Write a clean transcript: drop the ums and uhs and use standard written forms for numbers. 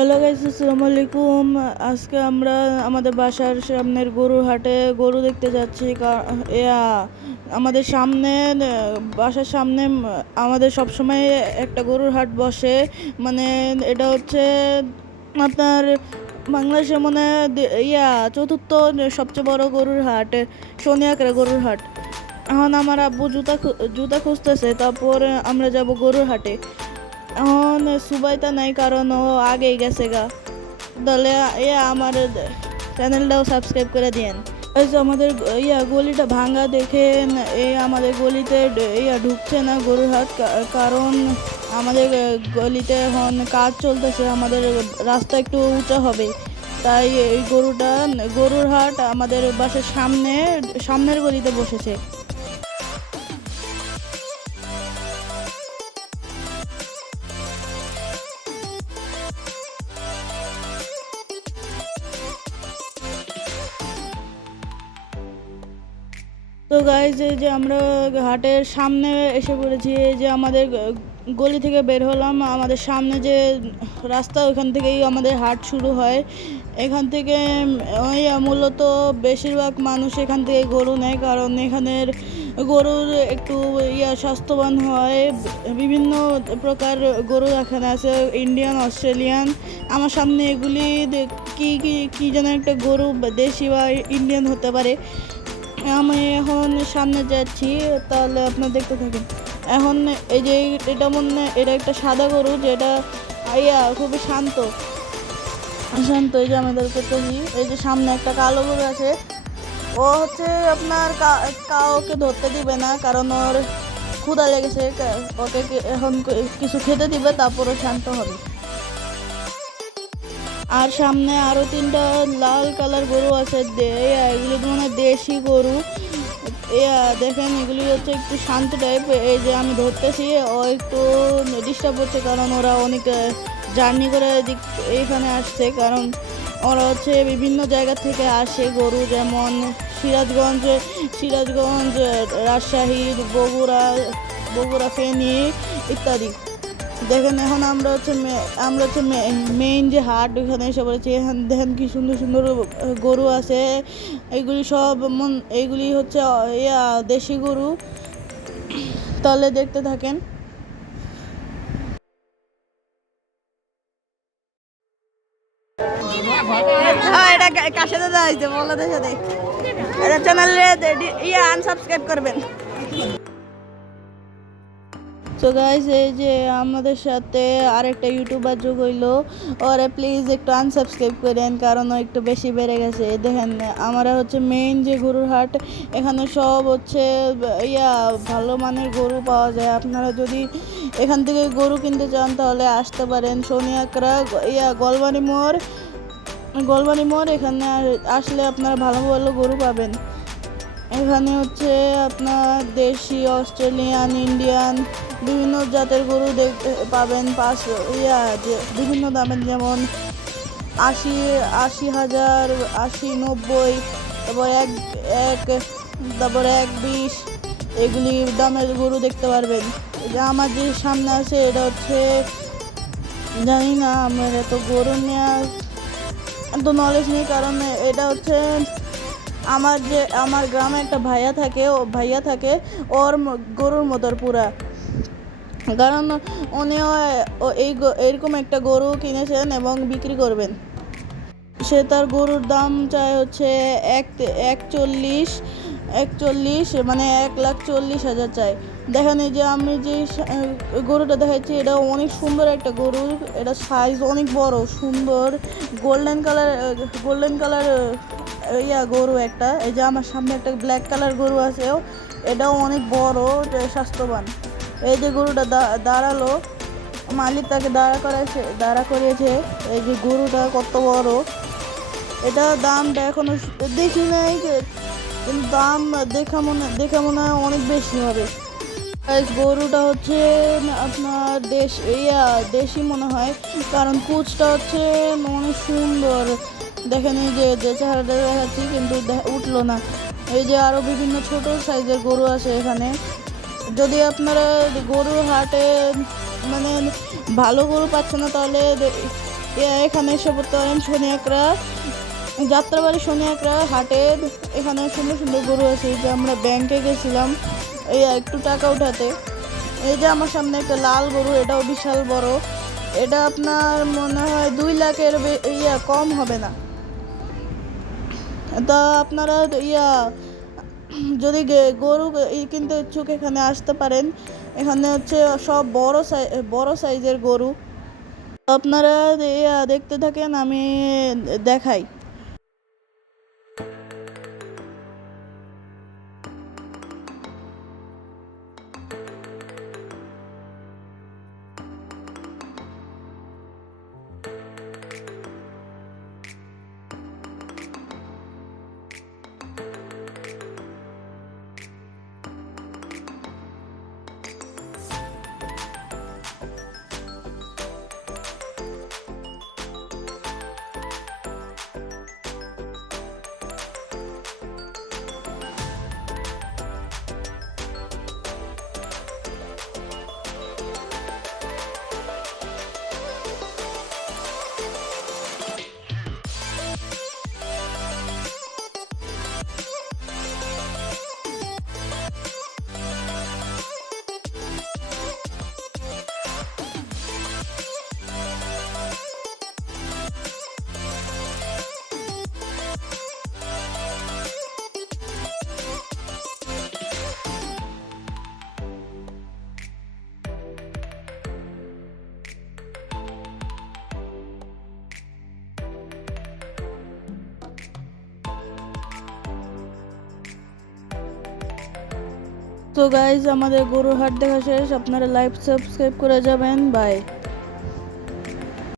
Hello guys, আসসালামু আলাইকুম। আজকে আমরা আমাদের বাসার সামনের গরুর হাটে গরু দেখতে যাচ্ছি। আমাদের সামনে বাসার সামনে আমাদের সবসময় একটা গরুর হাট বসে। মানে এটা হচ্ছে আপনার বাংলাদেশের মনে হয় চতুর্থ সবচেয়ে বড় গরুর হাট, সোনিয়াকড়া গরুর হাট। এখন আমার আব্বু জুতা খুঁজতেছে, তারপর আমরা যাব গরুর হাটে। এখন সুবাইতা নাই, কারণ ও আগেই গেছে গা। তাহলে আমার চ্যানেলটাও সাবস্ক্রাইব করে দিয়েন। এই যে আমাদের গলিটা ভাঙা দেখে আমাদের গলিতে ঢুকছে না গরুর হাট, কারণ আমাদের গলিতে এখন কাজ চলতেছে। আমাদের রাস্তা একটু উঁচা হবে, তাই এই গরুর হাট আমাদের বাসার সামনের গলিতে বসেছে। তো গাইজ, এই যে আমরা হাটের সামনে এসে পড়েছি। এই যে আমাদের গলি থেকে বের হলাম, আমাদের সামনে যে রাস্তা, ওইখান থেকেই আমাদের হাট শুরু হয়। এখান থেকে মূলত বেশিরভাগ মানুষ এখান থেকে গরু নেয়, কারণ এখানের গরুর একটু স্বাস্থ্যবান হয়। বিভিন্ন প্রকার গরু এখানে আছে, ইন্ডিয়ান, অস্ট্রেলিয়ান। আমার সামনে এগুলি কি কি কি যেন একটা গরু, দেশি বা ইন্ডিয়ান হতে পারে। আমি এখন সামনে যাচ্ছি, তাহলে আপনার দেখতে থাকেন। এখন এই যে এটা একটা সাদা গরু, যেটা খুবই শান্ত। এই যে আমাদের করতেছি, এই যে সামনে একটা কালো গরু আছে। ও হচ্ছে আপনার কাউকে ধরতে দিবে না, কারণ ওর ক্ষুধা লেগেছে। ওকে এখন কিছু খেতে দিবে, তারপরও শান্ত হবে। আর সামনে আরো 3টা লাল কালার গরু আছে, এগুলি মানে দেশি গরু। দেখেন, এগুলি হচ্ছে একটু শান্ত টাইপ। এই যে আমি ধরতেছি, ও একটু ডিস্টার্ব হচ্ছে, কারণ ওরা অনেক জার্নি করে এইখানে আসছে। কারণ ওরা হচ্ছে বিভিন্ন জায়গা থেকে আসে গরু, যেমন সিরাজগঞ্জ, রাজশাহী, বগুড়া, ফেনী ইত্যাদি। দেখেন, এখন আমরা হচ্ছে মেইন যে হাট, ওইখানে এসে পড়েছি। এখানে দেখেন কি সুন্দর সুন্দর গরু আছে। এইগুলি হচ্ছে দেশি গরু। তাহলে দেখতে থাকেন। এটা কার সাথে যাইছে বলাদের সাথে। এটা চ্যানেলে আনসাবস্ক্রাইব করবেন। তো গাইস, এই যে আমাদের সাথে আরেকটা ইউটিউবার যোগ হইলো। ওরে প্লিজ একটু আনসাবস্ক্রাইব করেন, কারণ ও একটু বেশি বেড়ে গেছে। দেখেন, আমরা হচ্ছে মেইন যে গরুর হাট, এখানে সব হচ্ছে ভালো মানের গরু পাওয়া যায়। আপনারা যদি এখান থেকে গরু কিনতে চান, তাহলে আসতে পারেন সোনিয়াকড়া গোলবাড়ি মোড়। এখানে আসলে আপনারা ভালো ভালো গরু পাবেন। এখানে হচ্ছে আপনার দেশি, অস্ট্রেলিয়ান, ইন্ডিয়ান বিভিন্ন জাতের গরু দেখতে পাবেন। বিভিন্ন দামের, যেমন ৮০,০০০, ৮০, ৯০, তারপর ১ ২০, এগুলি দামের গরু দেখতে পারবেন। এটা আমার যে সামনে আছে, এটা হচ্ছে জানি না, আমার এত গরু নেওয়ার এত নলেজ নেই, কারণ এটা হচ্ছে আমার গ্রামে একটা ভাইয়া থাকে, ওর গরুর মতোর পুরা। কারণ উনিও এরকম একটা গরু কিনেছেন এবং বিক্রি করবেন। সে তার গরুর দাম চায় হচ্ছে ১৪০, মানে ১,৪০,০০০ চাই। দেখেন, এই যে আমি যে গরুটা দেখাচ্ছি, এটা অনেক সুন্দর একটা গরু। এটা সাইজ অনেক বড়, সুন্দর গোল্ডেন কালার গরু একটা। এই যে আমার সামনে একটা ব্ল্যাক কালার গরু আছে, এটাও অনেক বড়, স্বাস্থ্যবান। এই যে গরুটা দাঁড়ালো, মালিক তাকে দাঁড়া করিয়েছে। এই যে গরুটা কত বড়। এটা দামটা এখনো দেখি নাই, কিন্তু দাম দেখে মনে হয় অনেক বেশি হবে। গরুটা হচ্ছে আপনার দেশি মনে হয়, কারণ কুচটা হচ্ছে অনেক সুন্দর। দেখেন, এই যে চেহারাটা দেখাচ্ছি, কিন্তু উঠলো না। এই যে আরো বিভিন্ন ছোট সাইজের গরু আছে এখানে। যদি আপনারা গরুর হাটে মানে ভালো গরু পাচ্ছে না, তাহলে এখানে এসে পড়তে পারেন শনি একরা যাত্রাবাড়ি শনি একরা হাটের। এখানে সুন্দর সুন্দর গরু আছে। এই যে আমরা ব্যাংকে গেছিলাম এই একটু টাকা উঠাতে। এই যে আমার সামনে একটা লাল গরু, এটাও বিশাল বড়। এটা আপনার মনে হয় 2 লাখের কম হবে না। তা আপনারা যদি গরু কিনতে ইচ্ছুক এখানে আসতে পারেন। এখানে হচ্ছে সব বড় সাইজের গরু। আপনারা দেখতে থাকেন, আমি দেখাই। তো গাইজ, আমাদের গরুর হাট দেখা শেষ। আপনারা লাইভ সাবস্ক্রাইব করে যাবেন। বাই।